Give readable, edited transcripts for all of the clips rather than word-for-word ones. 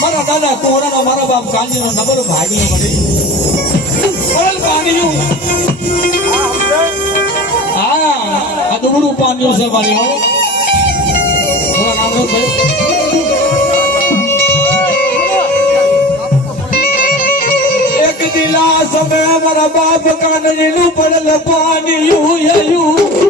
મારા દાદા કોરાનો મારો બાપ કાંજીનો નંબર ભાગીનો મળી ઓલ પાણીયું હા આ દુબળું પાણીયું છે મારી હો થોડા નામ લો ભાઈ એક દિલા સમે મારા બાપ કાંજીનું પડલ પાણીયું યયું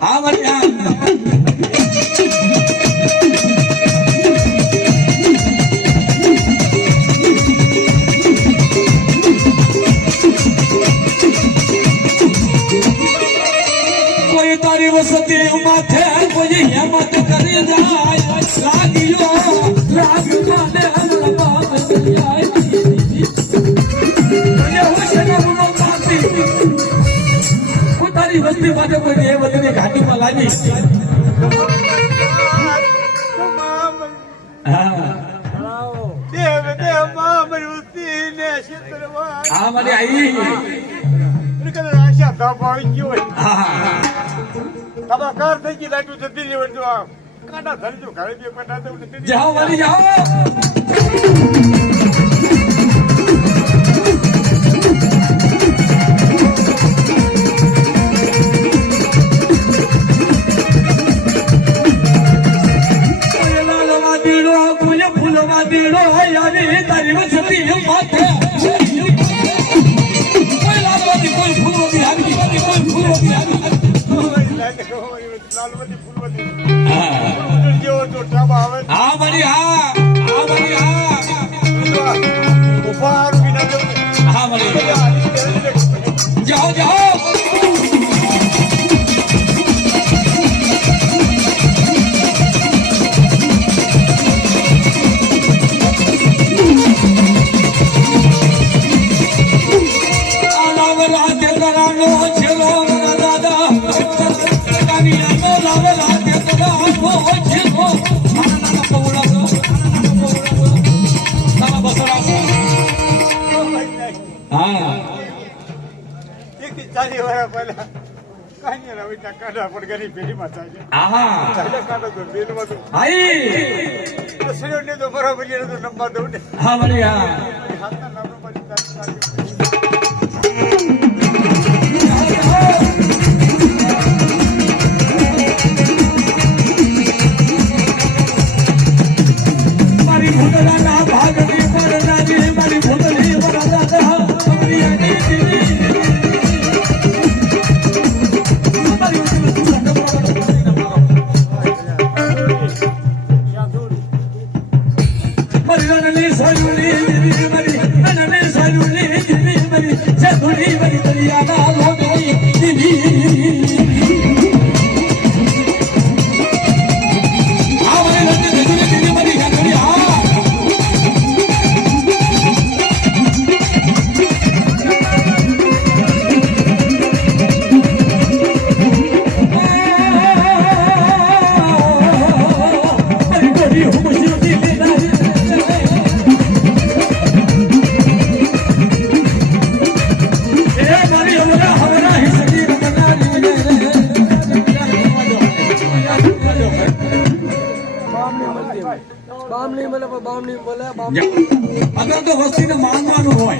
हाँ बढ़िया कोई तारी वसती माथे कोई हिम्मत करे जाए लागियो लाग माने हमरा बाप जाए ये होशे ना बोलो माती तारी वस्ती माथे कोई ये वतनी घाटी में लागी हाँ मारी आई जाओ वाली जाओ फूलवा दीड़ो यारी तारी वसती माथे कोई फूल बिहारी कोई फूल बिहारी हाँ बड़ी हाँ बड़ी हाँ बड़ी जाओ जाओ हाँ बढ़िया मारी भूतला ना भागनी पर नारी मारी भूतली बड़ा दादा हमारी आनी अगर तो वस्ती ने मांगवानु होय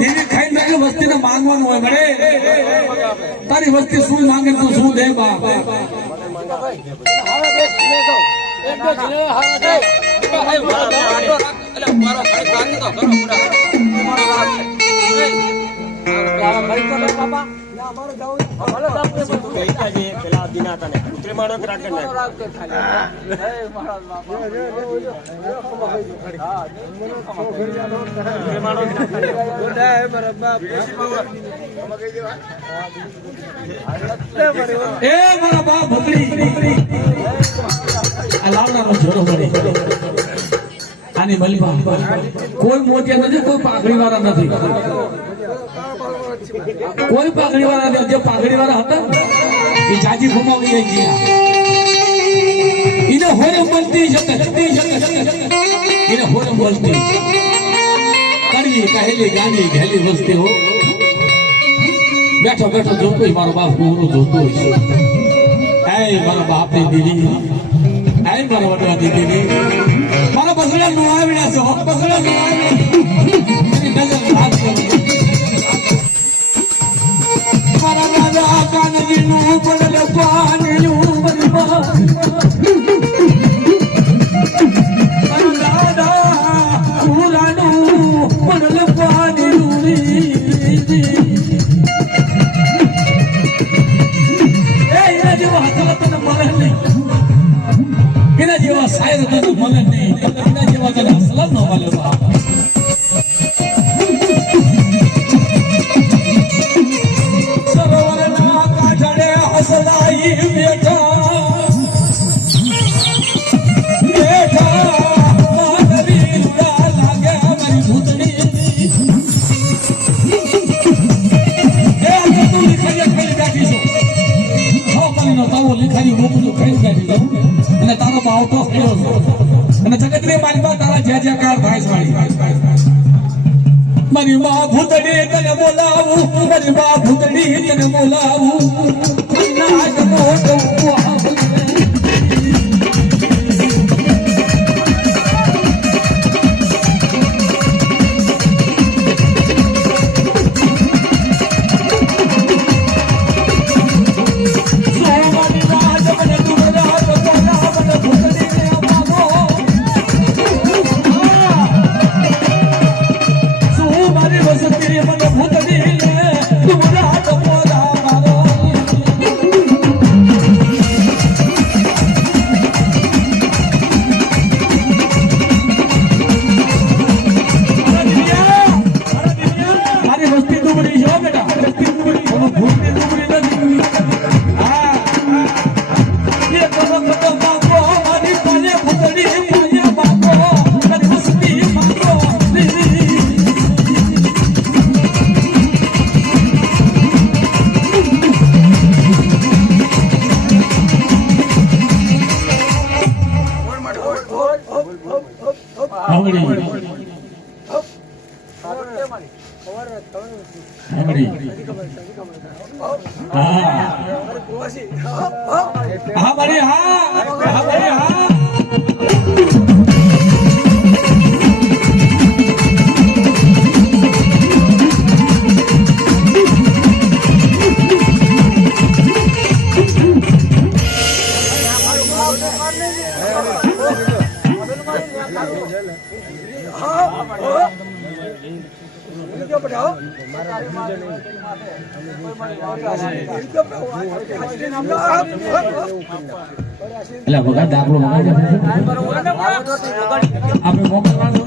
देवी खाई में वस्ती ने मांगवानु होय बड़े तारी वस्ती शू मांगे तो शू दे बाप પેલા દિના તને ઉતરે માણો રાગ એ મારા બાપ ભૂતળી આ લાવનારો જોડો પડી આની મલબા કોઈ મોતિયા નથી, કોઈ પાઘડી વાળા નથી, કોઈ પાઘડી વાળા નથી. જે પાઘડી વાળા હતા એ જાજી ઘુમાવી ગયા એને હોરે બોલતી એને હોરે બોલતી કડી કહેલી ગાંડી ઘેલી વસ્તી હો. બેઠો બેઠો જોતો મારો બાપ પૂરું જોતો હોય. મારા બાપ ની દીદી, મારા વડવા દીદી, મારા બસડા નો આવ્યા છો, બસડા નો મારા દાદા કાનજી નું પડે પાણીયું દાદા પુરાનું પડે પાણીયું એના જેવા સાહેબ તને મળે નહીં, એના જેવા તને અસલમ ન મળે. સરોવરના કાંઠે હસલાઈ બેઠા માધવી ઉડા લાગે મારી ભૂતની. તું લીખાઈ બેઠી છો, તારો લીખાઈ મોકલું ખાઈ બેઠી જાઉં અને તારો બાવટો થયો છે અને જગતની માલિકા તારા જય જયકાર થાય છે. મારી માં ભૂતડી તને બોલાવું, મારી માં ભૂતડી તને બોલાવું. એટલે વગર દાખલો આપણે મોકલવાનું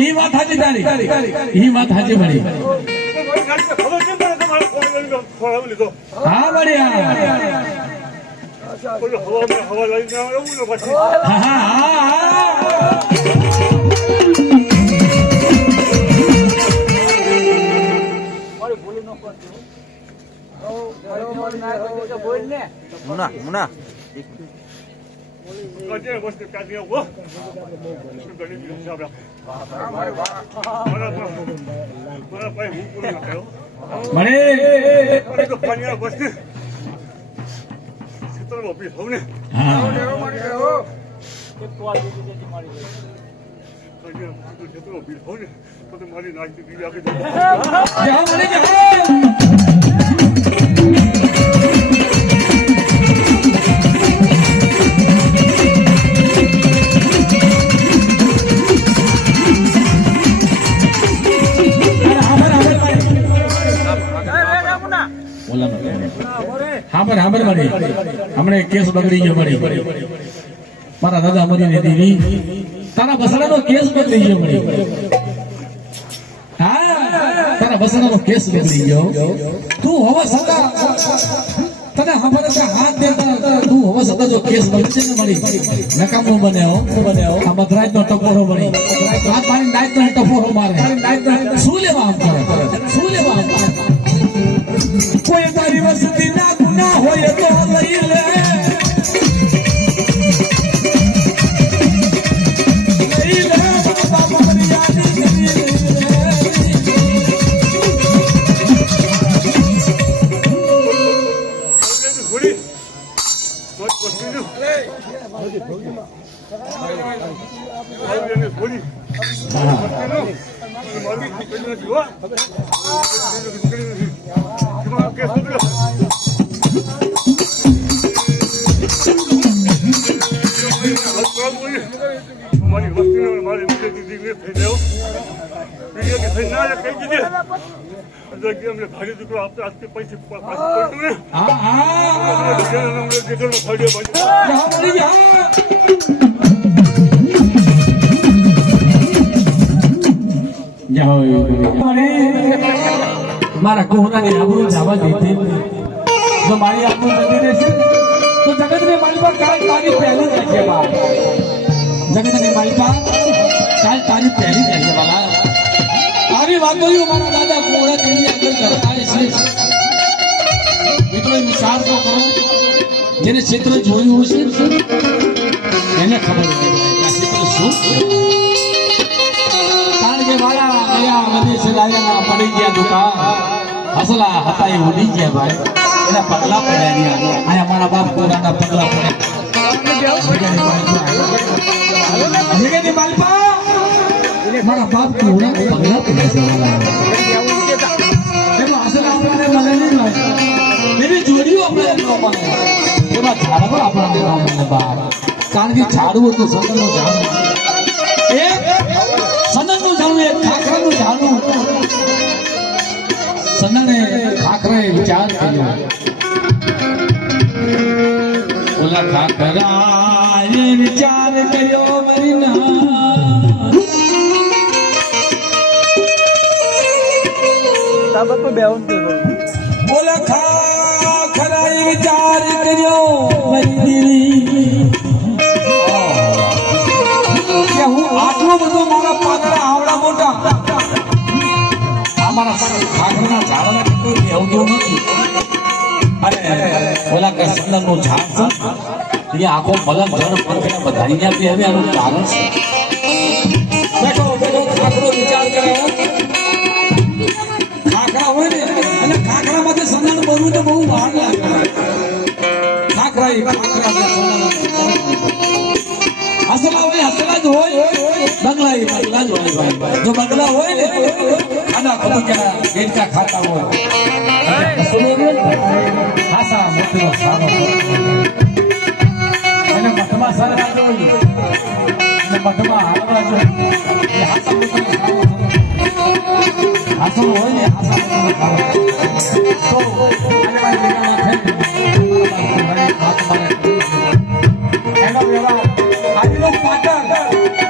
ઈ વાત હાજી મળી. હા બઢિયા કજે વસ્તુ કાઢી આવો ગણી દીધું છે આપણે મારા ભાઈ હું પૂરું ન થયો મને તો પાણી વસ્તુ ચિત્ર ઓફિસ હોવ ને હા ચિત્ર ઓફિસ હોવ ને તો મારી નાખી દીધી આપી દો જાઓ મને જાઓ હમણે કેસ બગડી ગયો મળી મારા દાદા મરી દીધી તારા બસડાનો કેસ બગડી ગયો મળી હા તારા બસડાનો કેસ બગડી ગયો તું હોવા છતાં તને ખબર છે હાથ દેતા તું હોવા છતાં જો કેસ બગડશે ને મળી નકામો બન્યો આ મધરાજ નો ટપોરો મળી આ પાણી નાઈટ નો ટપોરો મારે શું લેવા આમ કરે શું લેવા આમ કરે કોઈ તારી વસ્તી ના ગુના હોય તો લઈ લે લઈ લે બાબા ફરિયાદી કરી લે થોડી કોઈ વસ્તુ જો થોડી મારી પેલી જોવા મારી વસ્તીને મારી મુજબ દીકરી થઈ જાઓ બીજા કે થઈ ના કહી દીધે અમને ભારી દીકરો આપતા આજથી પૈસા પાછું પડતું ને દીકરો ફળ્યો મારા કોહરાની આબરૂ જવા દીધી જો મારી આબરૂ જતી રહેશે તો જગતની માલિકા કાલ તારી પહેલી રહેશે બા જગતની માલિકા કાલ તારી પહેલી રહેશે બાલા તારી વાતો મારા દાદા કોહરા તેની અંદર કરતા છે મિત્રો વિચાર તો કરો જેને ક્ષેત્ર જોયું હશે એને ખબર છે આ ક્ષેત્ર શું વાળા ગયા નદી से લાગ્યા પડી ગયા દુકાન હસલા હતા એ ઉડી ગયા ભાઈ એના પગલા પડ્યા ગયા આ અમારા બાપ કોરાના પગલા પડ્યા જગની માલપા મારા બાપ કોરા પગલા પડ્યા એમાં હસલા આપણને મળે નહીં એની જોડીઓ આપણે ન મળે એમાં ઝાડવા આપણને ન મળે બાપ કારણ કે ઝાડવું તો સતનું ઝાડ એક સનનનું ઝાડું એક ખાખરાનું ઝાડું સનને ખાખરાએ વિચાર કર્યો ઓલા ખાખરાએ વિચાર કર્યો મરીના ઓલા ખાખરાએ વિચાર કર્યો મરી દીરી હું આટલો બધો મારા પાંદડા આવડા મોટા અમારા ખાખરાના ઝાડના કોઈ બેવતો નથી અને ઓલા કે સંદનનું ઝાડ છે એ આખો મલમ જળ પંખને વધારીને આપી હવે આનું કારણ છે બેઠો બેઠો ખાખરો વિચાર કરે ખાખરા હોય ને અને ખાખરામાંથી સંદન બનવું તો બહુ વાર લાગે ખાખરા હસલા હોય હસલા જ હોય બંગલા જ હોય ભાઈ જો બંગલા હોય ને આના કબૂતરા બેનકા ખાતા હોય ખાસા મોટો સારો એને મઠમાં સરવા જોઈએ એને મઠમાં હાલવા જોઈએ એ હાસા મોટો સારો હાસો હોય ને હાસા મોટો સારો તો અને મારી બેટામાં થઈ એનો વ્યવહાર આજનો પાટણ